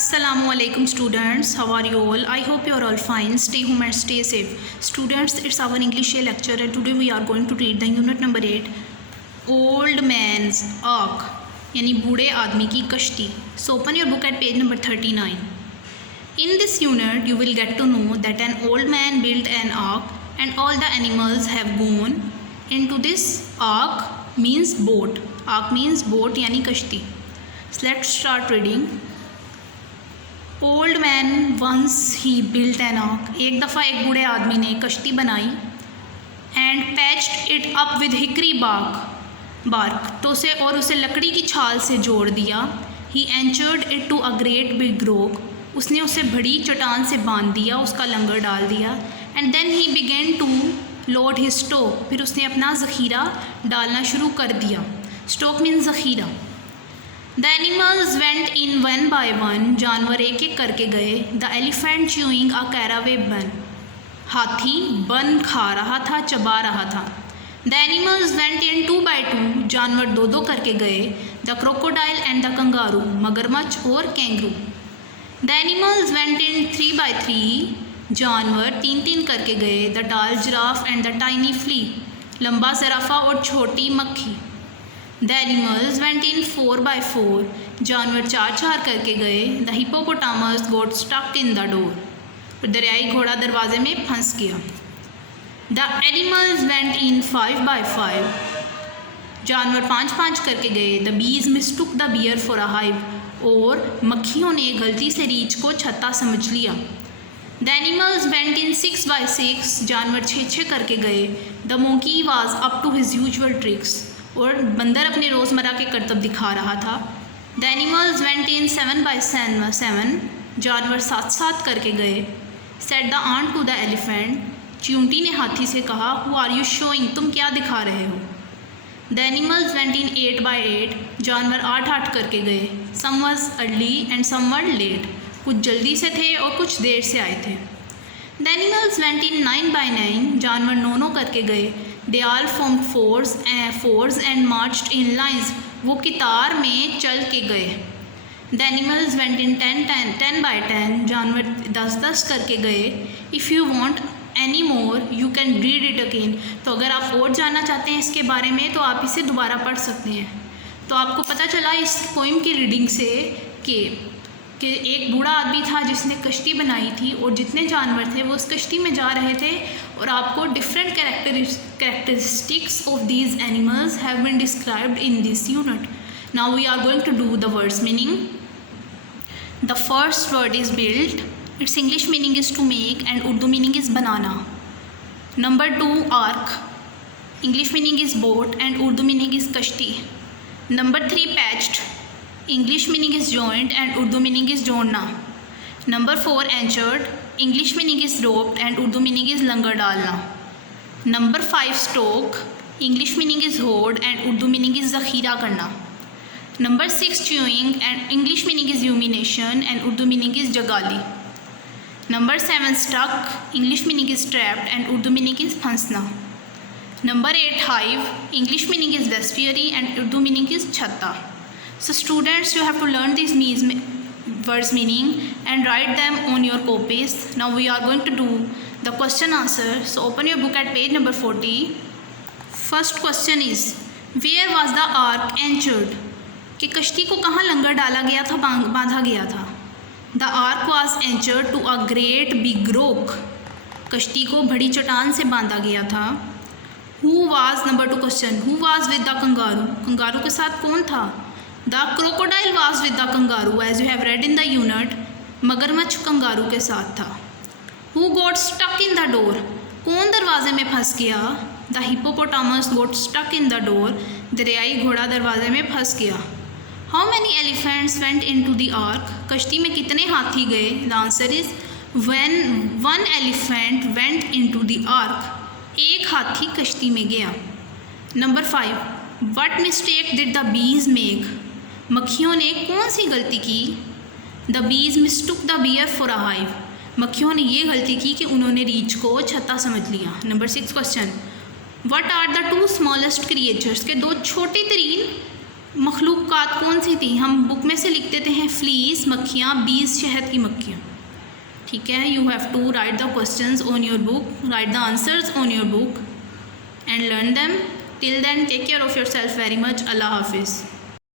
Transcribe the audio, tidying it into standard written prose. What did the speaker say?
Assalamualaikum students, how are you all? I hope you are all fine. Stay home and stay safe. Students, it's our English lecture and today we are going to read the unit number 8, Old Man's Ark, यानी बूढ़े आदमी की कश्ती. So open your book at page number 39. In this unit, you will get to know that an old man built an ark and all the animals have gone into this ark means boat. Ark means boat यानी कश्ती. So let's start reading. Old man once he built an ark. एक दफ़ा एक बूढ़े आदमी ने कश्ती बनाई. And patched it up with hickory bark तो उसे लकड़ी की छाल से जोड़ दिया. He anchored it to a great big rock. उसने उसे बड़ी चट्टान से बांध दिया, उसका लंगर डाल दिया. And then he began to load his stock. फिर उसने अपना ज़ख़ीरा डालना शुरू कर दिया. स्टॉक मीन्स ज़ख़ीरा. The animals went in one by one. जानवर एक एक करके गए. The elephant chewing a caraway bun. हाथी बन खा रहा था, चबा रहा था. The animals went in two by two. जानवर दो दो करके गए. The crocodile and the kangaroo. मगरमच्छ और kangaroo. The animals went in three by three. जानवर तीन तीन करके गए. The tall giraffe and the tiny flea. लंबा ज़राफ़ा और छोटी मक्खी. The animals went in 4 by 4. जानवर चार चार करके गए. The hippopotamus got stuck in the door. दरियाई घोड़ा दरवाजे में फंस गया. The animals went in 5 by 5. जानवर पाँच पाँच करके गए. The bees mistook the bear for a hive. और मक्खियों ने गलती से रीछ को छत्ता समझ लिया. The animals went in 6 by 6. जानवर छः छः करके गए. The monkey was up to his usual tricks. और बंदर अपने रोज़मर्रा के करतब दिखा रहा था. The animals went in 7 by 7. जानवर साथ साथ करके गए. Said the ant to the elephant. चींटी ने हाथी से कहा, हु आर यू शोइंग, तुम क्या दिखा रहे हो. The animals went in 8 by 8. जानवर 8 करके गए. Some was early and some were late. कुछ जल्दी से थे और कुछ देर से आए थे. The animals went in 9 by 9. जानवर 9 करके गए. They all formed fours and marched in lines. वो कितार में चल के गए. The animals went in 10 by 10. जानवर 10 करके गए. If you want any more you can read it again. तो अगर आप और जानना चाहते हैं इसके बारे में तो आप इसे दोबारा पढ़ सकते हैं. तो आपको पता चला इस पोइम की रीडिंग से कि एक बूढ़ा आदमी था जिसने कश्ती बनाई थी और जितने जानवर थे वो उस कश्ती में जा रहे थे. और आपको different characteristics of these animals have been described in this unit. Now we are going to do the words meaning. The first word is built. Its English meaning is to make and Urdu meaning is बनाना. Number 2 ark. English meaning is boat and Urdu meaning is कश्ती. Number 3 patched. English meaning is joint and Urdu meaning is जोड़ना. Number 4 anchored. English meaning is roped and Urdu meaning is लंगर डालना. Number 5 stock. English meaning is hoard and Urdu meaning is ज़ख़ीरा करना. Number 6 chewing and English meaning is rumination and Urdu meaning is जगाली. Number 7 stuck. English meaning is trapped and Urdu meaning is फंसना. Number 8 hive. English meaning is vespiary and Urdu meaning is छत्ता. So students, you have to learn these words meaning and write them on your copies. Now we are going to do the question answer. So open your book at page number 40. First question is, where was the ark anchored? कि कश्ती को कहाँ लंगर डाला गया था, बांधा गया था. The ark was anchored to a great big rock. कश्ती को बड़ी चट्टान से बांधा गया था. Who was number 2 question, who was with the kangaroo? Kangaroo के साथ कौन था. The crocodile was with the kangaroo as you have read in the unit. मगरमच्छ कंगारू के साथ था. Who got stuck in the door. कौन दरवाजे में फंस गया. The hippopotamus got stuck in the door. दरियाई घोड़ा दरवाजे में फंस गया. How many elephants went in to the ark. कश्ती में कितने हाथी गए. The answer is when 1 elephant went in to the ark. एक हाथी कश्ती में गया. Number 5 what mistake did the bees make. मक्खियों ने कौन सी गलती की. The bees mistook the bear for a hive. मक्खियों ने ये गलती की कि उन्होंने रीछ को छत्ता समझ लिया. Number 6 question, what are the 2 smallest creatures. के 2 छोटे तरीन मखलूक़ात कौन सी थी? हम बुक में से लिख देते हैं फ्लीस मक्खियाँ, बीज शहद की मक्खियाँ। ठीक है, you have to write the questions on your book, write the answers on your book and learn them. Till then take care of your self very much. अल्लाह हाफिज़।